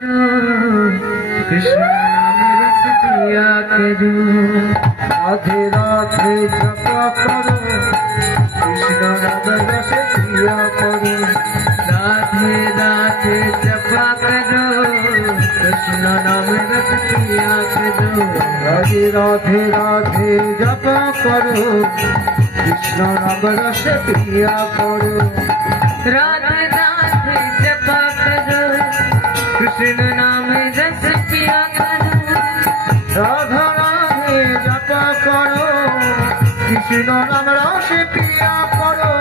कृष्ण नाम रख दिया करो, राधे राधे जपा करो, कृष्ण नाम रख दिया करो, राधे राधे जपा करो, कृष्ण नाम रख दिया करो, राधे राधे राधे जपा करो, कृष्ण नाम रख दिया करो, राधे राधे जपा करो, कृष्ण नाम रस पिया करो, राधा राधे जपा करो, कृष्ण नाम रस पिया करो,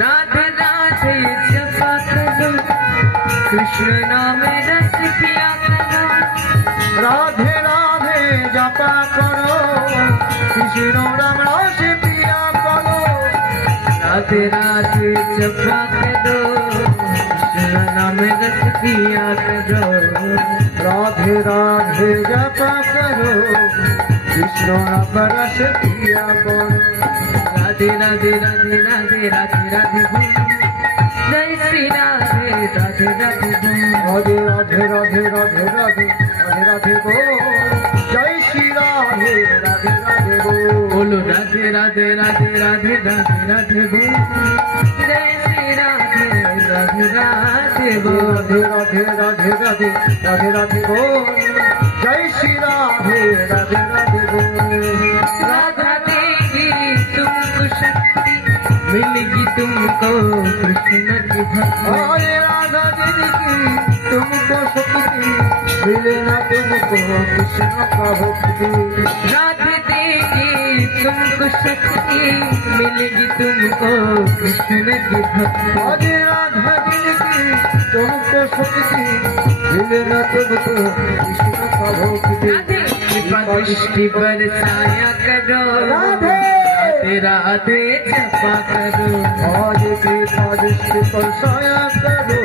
राधा राधे जपा करो, कृष्ण नाम रस पिया करो, राधे राधे जपा करो, कृष्ण नाम रस पिया करो, राधे राधे जपा करो, नाम रस पिया करो, राधे राधे जपा करो, कृष्ण नाम रस पिया करो, राधे राधे राधे राधे राधे राधे बोल, जय श्री राधे राधे राधे बोल, राधे राधे राधे राधे राधे राधे बोल, जय श्री राधे राधे राधे बोल, बोलो राधे राधे राधे राधे राधे राधे बोल, जय श्री राधे राधे राधे बोल, राधे राधे राधे राधे राधे बोल, जय श्री राधे राधे राधे बोल, राधा देगी तुमको शक्ति, मिलेगी तुमको कृष्ण की भक्ति, राधा देगी तुमको शक्ति, मिलेगा तुमको कृष्ण का भक्ति, राधा देगी तुमको शक्ति, मिलेगी तुमको कृष्ण की भक्ति, राधा देगी तुमको शक्ति, मिलेगा तुमको कृष्ण का भक्ति, कृपा दृष्टि बरसाया करो, राधे राधे जपा करो, आज कृपा दृष्टि बरसाया करो,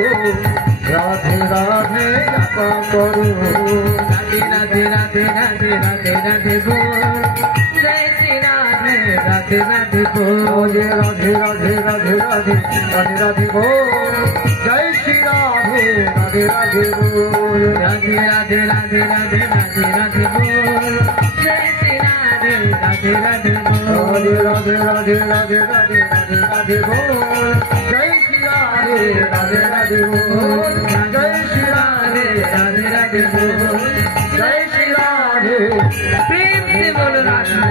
राधे राधे जपा करो, राधे राधे राधे राधे राधे राधे बोल, जय श्री राधे राधे राधे बोल, राधे राधे राधे राधे राधे राधे बोल, जय श्री राधे राधे राधे बोल, राधे राधे राधे राधे राधे राधे बोल, जय श्री राधे राधे राधे बोल, राधे राधे राधे राधे राधे राधे बोल, जय श्री राधे राधे राधे बोल, जय श्री राधे राधे राधे बोल, जय श्री राधे, प्रेम से बोलो राधे।